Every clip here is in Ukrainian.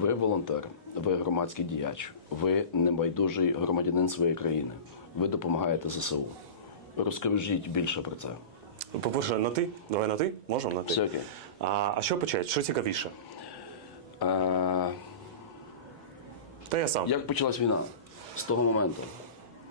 Ви волонтер, ви громадський діяч, ви небайдужий громадянин своєї країни. Ви допомагаєте ЗСУ. Розкажіть більше про це. По-перше, на ти? Давай на ти? Можемо на ти? Все окей. А, а що почати? Що цікавіше? А, Та я сам. як почалась війна? З того моменту.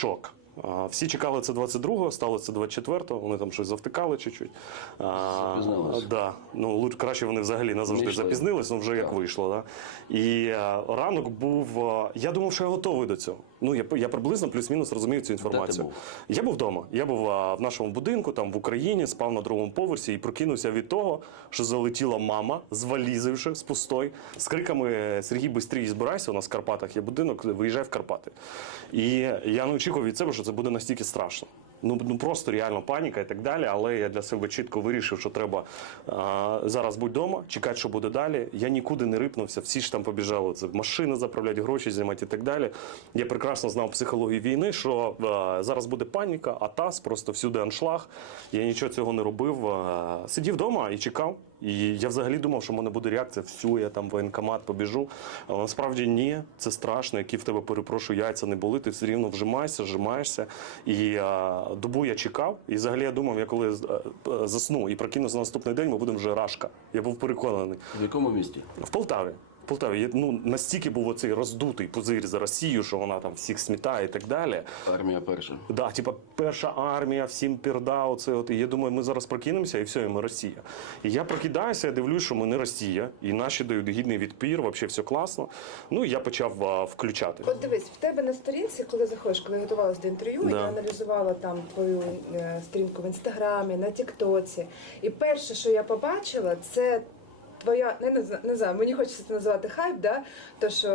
шок. Всі чекали це 22-го, стало це 24-го, вони там щось завтикали чуть-чуть. Да. Ну, лучше, краще вони взагалі назавжди запізнились, ну вже як вийшло. Да? І е, ранок був. е, я думав, що я готовий до цього. Ну, я, я приблизно плюс-мінус розумів цю інформацію. був? Я був вдома. Я був е, в нашому будинку, там в Україні, спав на другому поверсі і прокинувся від того, що залетіла мама з валізи з пустой, з криками Сергій, бистрій збирайся. У нас в Карпатах є будинок, виїжджай в Карпати. І я не очікував від себе, що це буде настільки страшно. Ну, ну просто реально паніка і так далі. Але я для себе чітко вирішив, що треба а, зараз будь вдома, чекати, що буде далі. Я нікуди не рипнувся, всі ж там побіжали. Це машини заправляти, гроші знімати і так далі. Я прекрасно знав психологію війни, що а, зараз буде паніка, атас, просто всюди аншлаг. Я нічого цього не робив. А, сидів вдома і чекав. І я взагалі думав, що в мене буде реакція, всю, я там в воєнкомат побіжу. Але насправді ні, це страшно, які в тебе перепрошую, яйця не були, ти все рівно вжимаєшся, вжимаєшся. І а, добу я чекав. І взагалі я думав, я коли е, засну і прокинувся на наступний день, ми будемо вже рашка. Я був переконаний. В якому місті? В Полтаві. Полтаві я, ну, настільки був оцей роздутий пузир за Росію, що вона там всіх смітає і так далі. Армія перша. Да, типа перша армія, всім пірда, оце от. І я думаю, ми зараз прокинемося і все, і ми Росія. І я прокидаюся, я дивлюсь, що ми не Росія, і наші дають гідний відпір, взагалі все класно. Ну і я почав а, включати. От дивись, в тебе на сторінці, коли заходиш, коли я готувалася до інтерв'ю, Да. я аналізувала там твою е, сторінку в інстаграмі, на Тіктоці. І перше, що я побачила, це твоя не, не, зна- не знаю, мені хочеться це називати хайп, да? то що